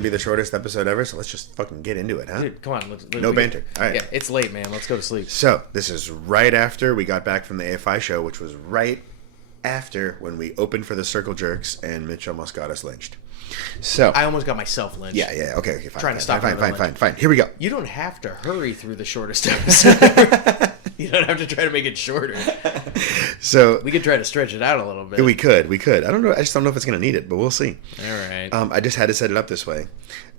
to be the shortest episode ever, so let's just fucking get into it, huh? Dude, come on. No banter. All right. Yeah, it's late, man. Let's go to sleep. So, this is right after we got back from the AFI show, which was right after when we opened for the Circle Jerks and Mitch almost got us lynched. So I almost got myself lynched. Yeah. Okay, fine. Trying to stop Fine. Here we go. You don't have to hurry through the shortest episode. You don't have to try to make it shorter. So we could try to stretch it out a little bit. We could. I don't know. I just don't know if it's going to need it, but we'll see. All right. I just had to set it up this way.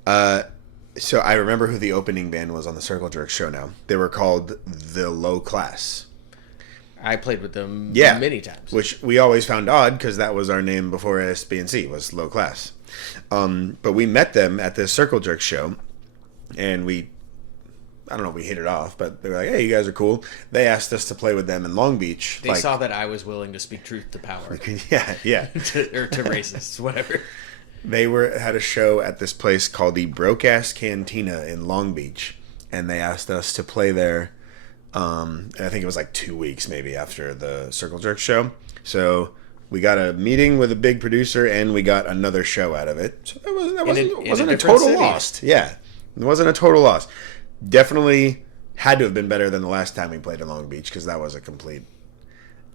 So I remember who the opening band was on the Circle Jerks show now. They were called The Low Class. I played with them many times. Which we always found odd because that was our name before SBNC was Low Class. But we met them at the Circle Jerks show, and I don't know if we hit it off, but they were like, hey, you guys are cool. They asked us to play with them in Long Beach. They saw that I was willing to speak truth to power. Yeah. to racists, whatever. They had a show at this place called the Broke Ass Cantina in Long Beach, and they asked us to play there. And I think it was like 2 weeks maybe after the Circle Jerk show. So we got a meeting with a big producer, and we got another show out of it. So that wasn't a total loss. Yeah, it wasn't a total loss. Definitely had to have been better than the last time we played in Long Beach, because that was a complete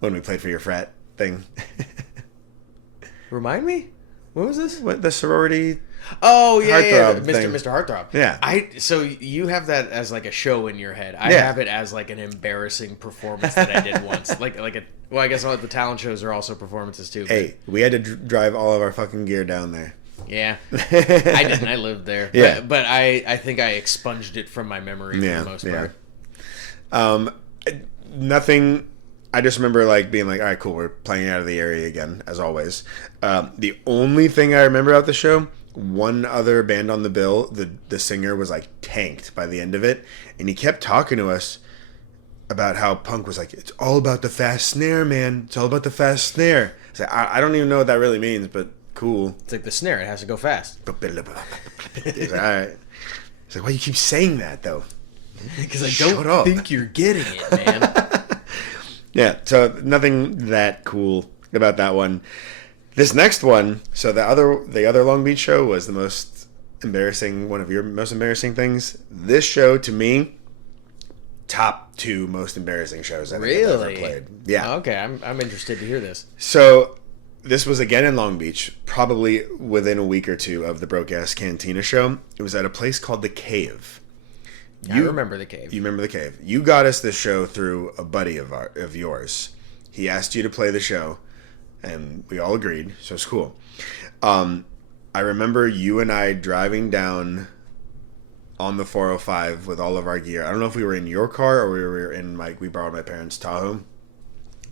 when we played for your frat thing. Remind me, what was this? What, the sorority? Oh yeah, thing. Mr. Heartthrob. Yeah. So you have that as like a show in your head. I have it as like an embarrassing performance that I did once. Well, I guess all the talent shows are also performances too. Hey, we had to drive all of our fucking gear down there. Yeah, I didn't. I lived there. Yeah, but I think I expunged it from my memory for the most part. Nothing. I just remember like being like, all right, cool, we're playing out of the area again, as always. The only thing I remember about the show, one other band on the bill, the singer was like tanked by the end of it, and he kept talking to us about how punk was like, it's all about the fast snare, man. It's all about the fast snare. It's like, I don't even know what that really means, but cool. It's like the snare; it has to go fast. It's like, all right. It's like, why do you keep saying that though? Because I don't think you're getting it, man. Yeah, so nothing that cool about that one. This next one, so the other Long Beach show was the most embarrassing, one of your most embarrassing things. This show, to me, top 2 most embarrassing shows I think I've ever played. Yeah. Okay, I'm interested to hear this. So this was again in Long Beach, probably within a week or two of the Broke Ass Cantina show. It was at a place called The Cave. I remember The Cave. You remember The Cave. You got us this show through a buddy of yours. He asked you to play the show, and we all agreed, so it's cool. I remember you and I driving down on the 405 with all of our gear. I don't know if we were in your car or we were in we borrowed my parents' Tahoe.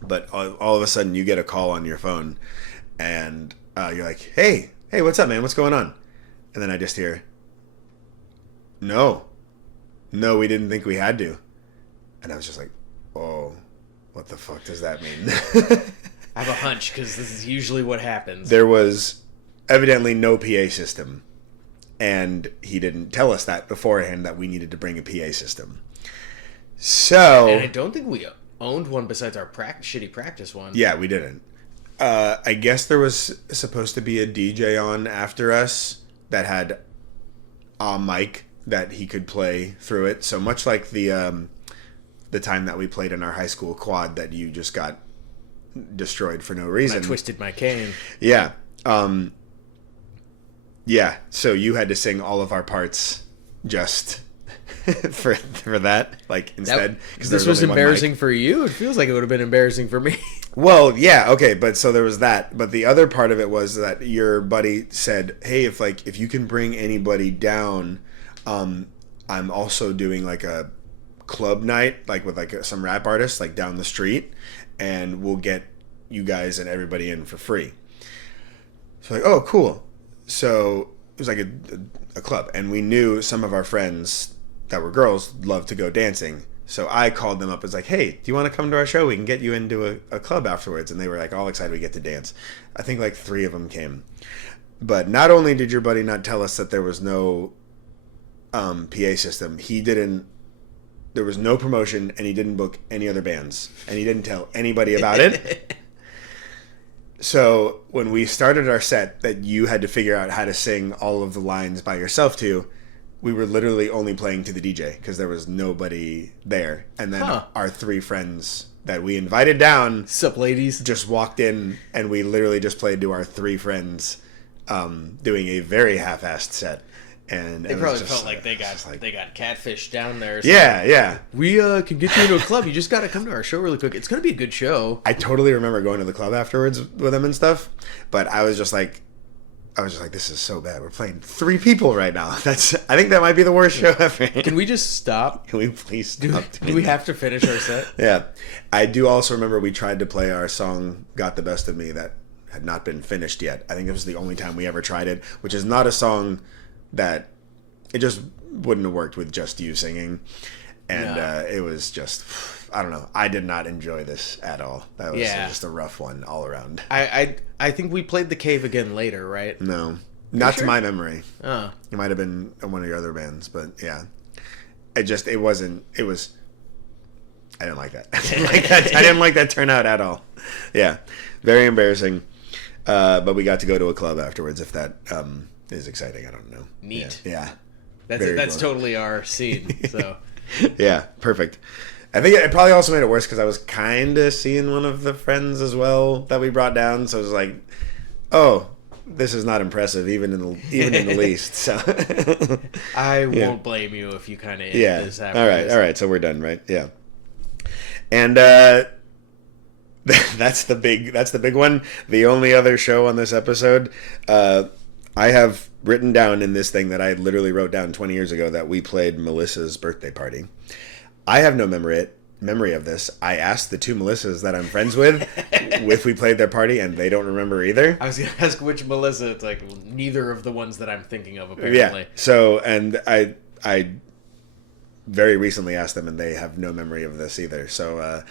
But all of a sudden you get a call on your phone, and you're like, hey, what's up, man? What's going on? And then I just hear, no, we didn't think we had to. And I was just like, oh, what the fuck does that mean? I have a hunch, because this is usually what happens. There was evidently no PA system, and he didn't tell us that beforehand, that we needed to bring a PA system. So, and I don't think we owned one besides our shitty practice one. Yeah, we didn't. I guess there was supposed to be a DJ on after us that had a mic that he could play through it. So much like the time that we played in our high school quad that you just got destroyed for no reason. I twisted my cane. Yeah. Yeah. So you had to sing all of our parts just for that, like, instead. Because this was embarrassing for you. It feels like it would have been embarrassing for me. Well, yeah, okay, but so there was that. But the other part of it was that your buddy said, hey, if you can bring anybody down, I'm also doing like a club night, like with like some rap artists, like down the street, and we'll get you guys and everybody in for free. So like, oh, cool. So it was like a club, and we knew some of our friends that were girls loved to go dancing. So I called them up. It's like, hey, do you want to come to our show? We can get you into a club afterwards. And they were like all excited we get to dance. I think like 3 of them came. But not only did your buddy not tell us that there was no PA system, there was no promotion, and he didn't book any other bands, and he didn't tell anybody about it. So when we started our set that you had to figure out how to sing all of the lines by yourself to, we were literally only playing to the DJ because there was nobody there. And then our three friends that we invited down, sup ladies, just walked in, and we literally just played to our three friends, doing a very half-assed set. And they probably felt like they got catfished down there. So yeah. We can get you into a club. You just got to come to our show really quick. It's going to be a good show. I totally remember going to the club afterwards with them and stuff, but I was just like, this is so bad. We're playing 3 people right now. I think that might be the worst show ever. Can we just stop? Can we please stop? Do we have to finish our set? Yeah. I do also remember we tried to play our song "Got the Best of Me" that had not been finished yet. I think it was the only time we ever tried it, which is not a song that it just wouldn't have worked with just you singing. And it was just, I don't know. I did not enjoy this at all. That was just a rough one all around. I think we played The Cave again later, right? No. Not to my memory. Oh. It might have been one of your other bands, but yeah. I didn't like that. I didn't like that turnout at all. Yeah. Very embarrassing. But we got to go to a club afterwards, if that is exciting. I don't know. Neat. Yeah. That's totally our scene, so... Yeah, perfect. I think it probably also made it worse because I was kind of seeing one of the friends as well that we brought down, so it was like, oh, this is not impressive, even in the least. So I won't blame you if you kind of this after all right. So we're done, right? Yeah. And that's the big one. The only other show on this episode, I have written down in this thing that I literally wrote down 20 years ago that we played Melissa's birthday party. I have no memory of this. I asked the 2 Melissas that I'm friends with if we played their party, and they don't remember either. I was going to ask which Melissa. It's like neither of the ones that I'm thinking of, apparently. Yeah. So, and I very recently asked them, and they have no memory of this either. So,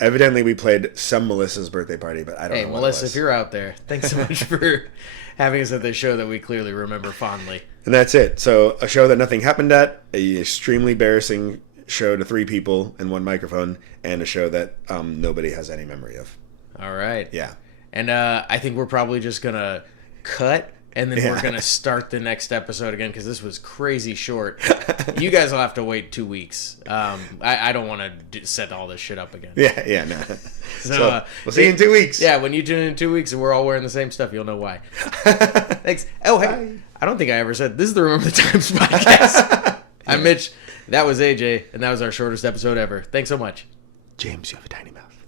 evidently we played some Melissa's birthday party, but I don't know. Hey, Melissa, if you're out there, thanks so much for having us at this show that we clearly remember fondly. And that's it. So a show that nothing happened at, a extremely embarrassing show to 3 people and 1 microphone, and a show that nobody has any memory of. All right. Yeah. And I think we're probably just going to cut, and then we're going to start the next episode again because this was crazy short. You guys will have to wait 2 weeks. I don't want to set all this shit up again. Yeah, no. So we'll see you in 2 weeks. Yeah, when you tune in 2 weeks and we're all wearing the same stuff, you'll know why. Thanks. Oh, hey, bye. I don't think I ever said this is the Remember the Times podcast. I'm Mitch. That was AJ, and that was our shortest episode ever. Thanks so much. James, you have a tiny mouth.